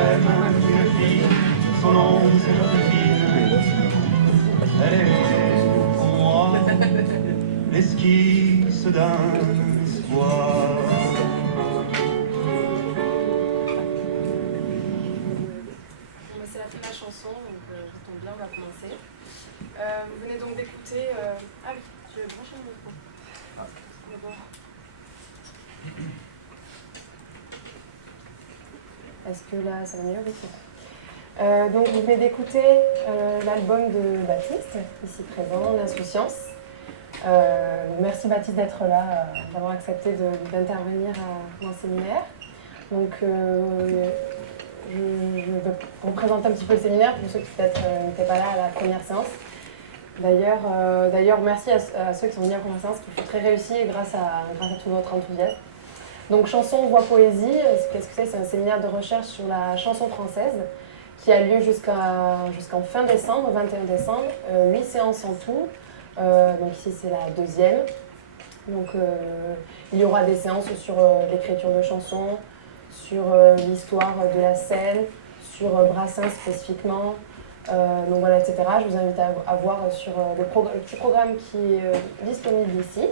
j'aime une fille, son nom c'est Joséphine. Elle est pour moi l'esquisse d'un espoir. C'est la fin de la chanson, donc ça tombe bien, on va commencer. Vous venez donc d'écouter... Ah oui, je vais brancher le micro. D'abord. Est-ce que là, ça va mieux? Oui. Donc vous venez d'écouter l'album de Baptiste, ici présent, L'Insouciance. Merci Baptiste d'être là, d'avoir accepté d'intervenir à mon séminaire. Donc je vais vous présenter un petit peu le séminaire pour ceux qui peut-être n'étaient pas là à la première séance. D'ailleurs merci à ceux qui sont venus à la première séance, qui fut très réussi grâce à tout votre enthousiasme. Donc chanson, voix, poésie, qu'est-ce que c'est? C'est un séminaire de recherche sur la chanson française qui a lieu jusqu'en fin décembre, 21 décembre, 8 séances en tout. Donc ici c'est la deuxième. Donc il y aura des séances sur l'écriture de chansons, sur l'histoire de la scène, sur Brassens spécifiquement, donc voilà, etc. Je vous invite à voir sur le petit programme qui est disponible ici.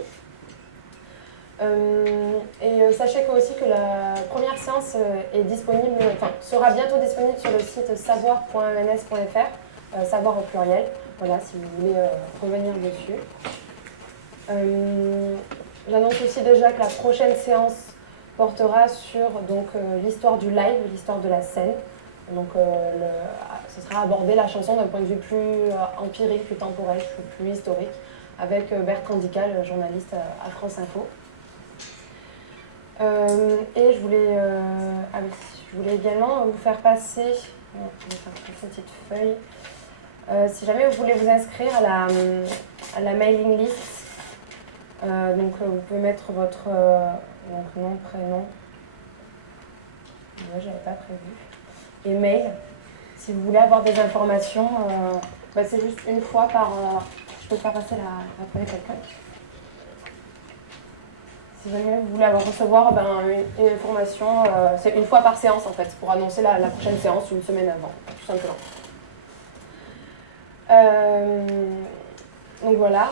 Sachez aussi que la première séance est disponible, sera bientôt disponible sur le site savoir.ens.fr, savoir au pluriel, voilà, si vous voulez revenir dessus. J'annonce aussi déjà que la prochaine séance portera sur l'histoire du live, l'histoire de la scène. Donc ce sera aborder la chanson d'un point de vue plus empirique, plus temporel, plus historique, avec Bertrand Dical, journaliste à France Info. Et je voulais également vous faire passer, je vais faire une petite feuille, si jamais vous voulez vous inscrire à la mailing list, vous pouvez mettre votre nom, prénom, moi j'avais pas prévu, et mail, si vous voulez avoir des informations, c'est juste une fois par, je peux faire passer la feuille à quelqu'un. Si jamais vous voulez recevoir une information, c'est une fois par séance en fait, pour annoncer la prochaine séance une semaine avant, tout simplement. Donc voilà.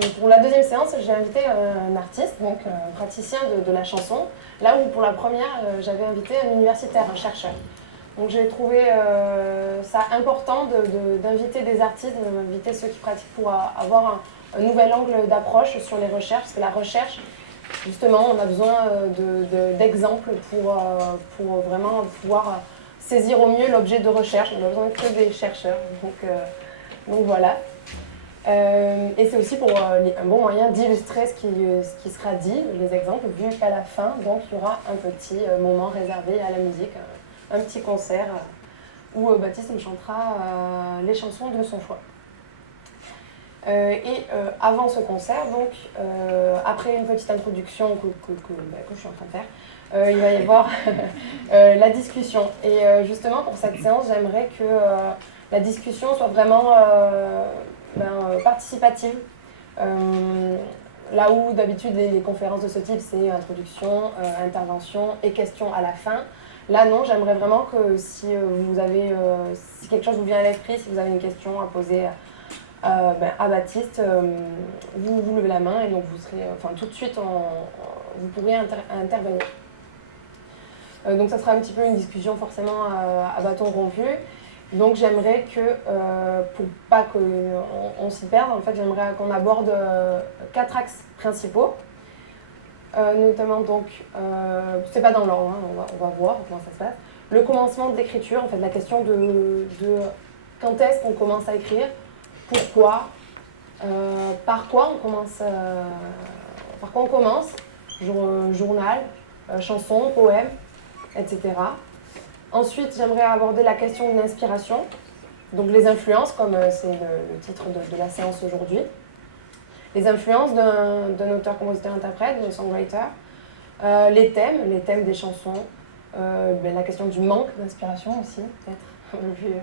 Donc pour la deuxième séance, j'ai invité un artiste, donc un praticien de la chanson, là où pour la première, j'avais invité un universitaire, un chercheur. Donc j'ai trouvé ça important d'inviter des artistes, d'inviter ceux qui pratiquent pour avoir un nouvel angle d'approche sur les recherches, parce que la recherche, justement, on a besoin d'exemples pour vraiment pouvoir saisir au mieux l'objet de recherche. On a besoin que des chercheurs, donc voilà. Et c'est aussi pour un bon moyen d'illustrer ce qui sera dit, les exemples, vu qu'à la fin, donc, il y aura un petit moment réservé à la musique, un petit concert où Baptiste nous chantera les chansons de son choix. Avant ce concert, donc, après une petite introduction que je suis en train de faire, il va y avoir la discussion. Et justement, pour cette séance, j'aimerais que la discussion soit vraiment participative. Là où d'habitude les conférences de ce type, c'est introduction, intervention et questions à la fin. Là non, j'aimerais vraiment que si si quelque chose vous vient à l'esprit, si vous avez une question à poser à Baptiste, vous levez la main et donc vous serez, tout de suite, vous pourrez intervenir. Donc ça sera un petit peu une discussion forcément à bâton rompu. Donc j'aimerais que, pour pas qu'on s'y perde, en fait, j'aimerais qu'on aborde 4 axes principaux. Notamment donc, c'est pas dans l'ordre, hein, on va voir comment ça se passe. Le commencement de l'écriture, en fait, la question de quand est-ce qu'on commence à écrire, pourquoi, par quoi on commence, journal, chanson, poème, etc. Ensuite, j'aimerais aborder la question de l'inspiration, donc les influences, comme c'est le titre de la séance aujourd'hui. Les influences d'un auteur, compositeur, interprète, d'un songwriter, les thèmes des chansons, la question du manque d'inspiration aussi, peut-être un peu plus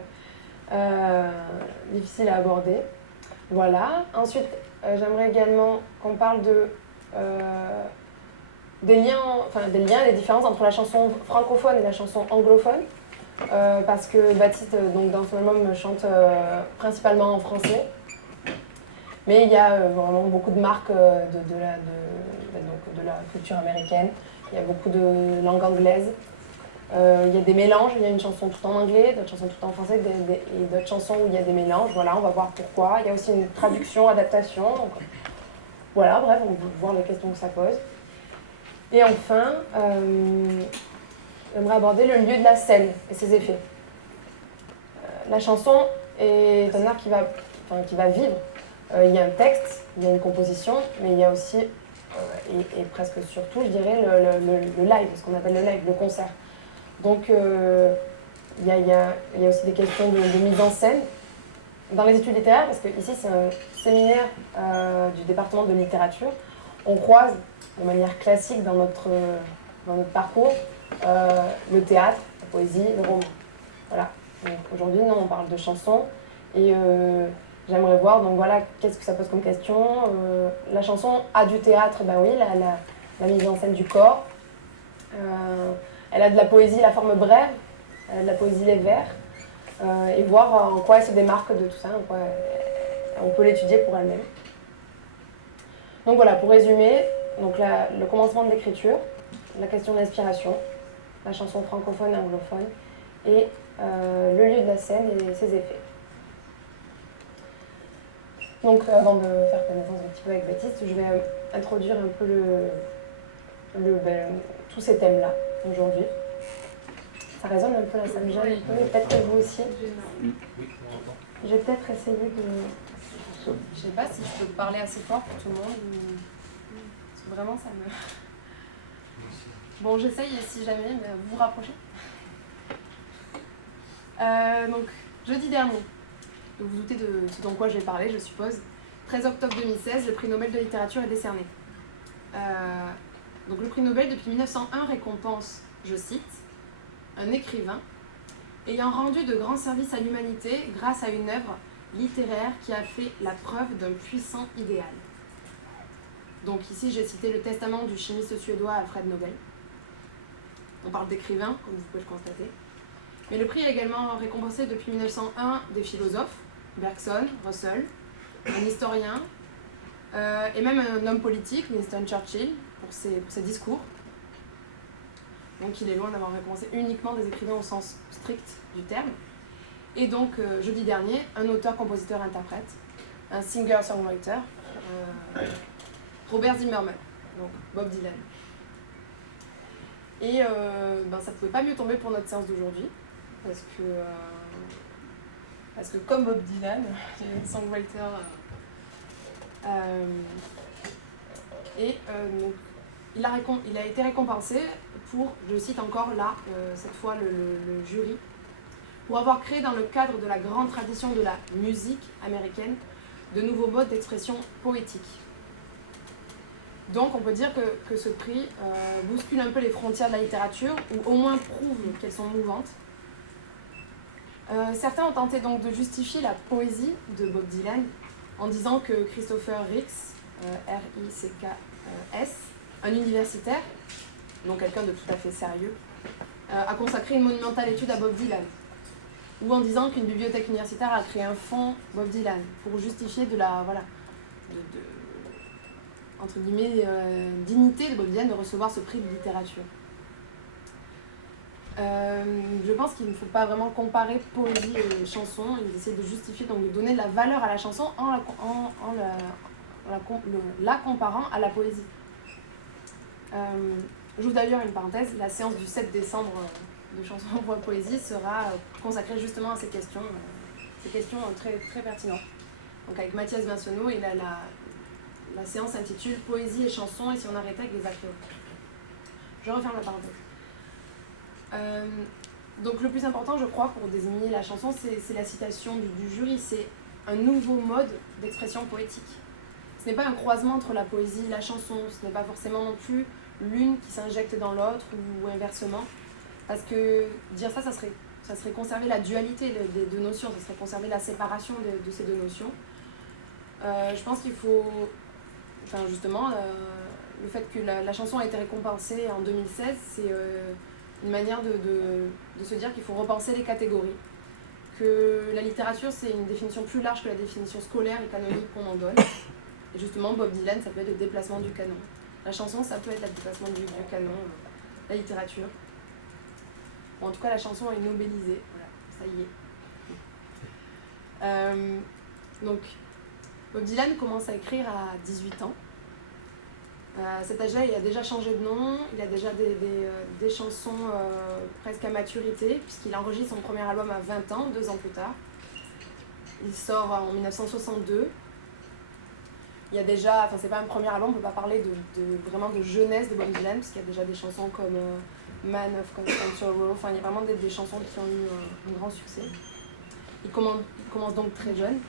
difficile à aborder. Voilà. Ensuite, j'aimerais également qu'on parle des liens et des différences entre la chanson francophone et la chanson anglophone, parce que Baptiste, donc, dans son album, chante principalement en français. Mais il y a vraiment beaucoup de marques de la culture américaine. Il y a beaucoup de langue anglaise. Il y a des mélanges, il y a une chanson tout en anglais, d'autres chansons tout en français, et d'autres chansons où il y a des mélanges. Voilà, on va voir pourquoi. Il y a aussi une traduction, adaptation. Donc, voilà, bref, on peut voir les questions que ça pose. Et enfin, j'aimerais aborder le lieu de la scène et ses effets. La chanson est un art qui va vivre. Il y a un texte, il y a une composition, mais il y a aussi, et presque surtout, je dirais, le live, ce qu'on appelle le live, le concert. Donc, il y a aussi des questions de mise en scène dans les études littéraires, parce que ici, c'est un séminaire du département de littérature. On croise de manière classique dans notre parcours le théâtre, la poésie, le roman. Voilà. Donc, aujourd'hui, nous, on parle de chansons, et j'aimerais voir, donc voilà, qu'est-ce que ça pose comme question. La chanson a du théâtre, ben oui, la mise en scène du corps. Elle a de la poésie, la forme brève, elle a de la poésie, les vers, et voir en quoi elle se démarque de tout ça, en quoi on peut l'étudier pour elle-même. Donc voilà, pour résumer, donc le commencement de l'écriture, la question de l'inspiration, la chanson francophone et anglophone, et le lieu de la scène et ses effets. Donc avant de faire connaissance un petit peu avec Baptiste, je vais introduire un peu tous ces thèmes-là aujourd'hui. Ça résonne un peu là, ça me gêne un peu, mais peut-être que vous aussi. Je vais peut-être essayer de... Je sais pas si je peux parler assez fort pour tout le monde ou... Parce que vraiment ça me... Bon, j'essaye si jamais, mais vous vous rapprochez. Donc, jeudi dernier, vous vous doutez de ce dont quoi je vais parler, je suppose. 13 octobre 2016, le prix Nobel de littérature est décerné. Donc le prix Nobel depuis 1901 récompense, je cite, un écrivain ayant rendu de grands services à l'humanité grâce à une œuvre littéraire qui a fait la preuve d'un puissant idéal. Donc ici j'ai cité le testament du chimiste suédois Alfred Nobel. On parle d'écrivain, comme vous pouvez le constater. Mais le prix a également récompensé depuis 1901 des philosophes, Bergson, Russell, un historien, et même un homme politique, Winston Churchill, pour ses discours. Donc il est loin d'avoir récompensé uniquement des écrivains au sens strict du terme. Et donc, jeudi dernier, un auteur, compositeur, interprète, un singer-songwriter, Robert Zimmerman, donc Bob Dylan. Et ça ne pouvait pas mieux tomber pour notre séance d'aujourd'hui, parce que comme Bob Dylan, songwriter, donc, il a été récompensé pour, je cite encore là, cette fois le jury, pour avoir créé dans le cadre de la grande tradition de la musique américaine de nouveaux modes d'expression poétique. Donc on peut dire que ce prix bouscule un peu les frontières de la littérature, ou au moins prouve qu'elles sont mouvantes. Certains ont tenté donc de justifier la poésie de Bob Dylan en disant que Christopher Ricks, R-I-C-K-S, un universitaire, donc quelqu'un de tout à fait sérieux, a consacré une monumentale étude à Bob Dylan. Ou en disant qu'une bibliothèque universitaire a créé un fonds Bob Dylan pour justifier de la entre guillemets, dignité de Bob Dylan de recevoir ce prix de littérature. Je pense qu'il ne faut pas vraiment comparer poésie et chanson. Ils essaient de justifier, donc de donner de la valeur à la chanson en la comparant à la poésie. J'ouvre d'ailleurs une parenthèse, la séance du 7 décembre de chansons voix poésie sera consacrée justement à ces questions très, très pertinentes. Donc avec Mathias Vincenot, et la séance s'intitule Poésie et chansons, et si on arrêtait avec les acteurs. Je referme la parenthèse. Donc le plus important, je crois, pour désigner la chanson, c'est la citation du jury. C'est un nouveau mode d'expression poétique. Ce n'est pas un croisement entre la poésie et la chanson, ce n'est pas forcément non plus l'une qui s'injecte dans l'autre ou inversement. Parce que dire ça serait conserver la dualité des deux notions, ça serait conserver la séparation de ces deux notions. Je pense qu'il faut, le fait que la chanson a été récompensée en 2016, c'est une manière de se dire qu'il faut repenser les catégories. Que la littérature, c'est une définition plus large que la définition scolaire et canonique qu'on en donne. Et justement, Bob Dylan, ça peut être le déplacement du canon. La chanson, ça peut être le déplacement du canon, la littérature. Bon, en tout cas, la chanson est nobélisée. Voilà, ça y est. Donc, Bob Dylan commence à écrire à 18 ans. À cet âge-là, il a déjà changé de nom, il a déjà des chansons presque à maturité, puisqu'il enregistre son premier album à 20 ans, 2 ans plus tard. Il sort en 1962. Il y a déjà, enfin c'est pas un premier album, on peut pas parler vraiment de jeunesse de Bob Dylan, puisqu'il y a déjà des chansons comme Man of Constantine Row, il y a vraiment des chansons qui ont eu un grand succès. Il commence donc très jeune.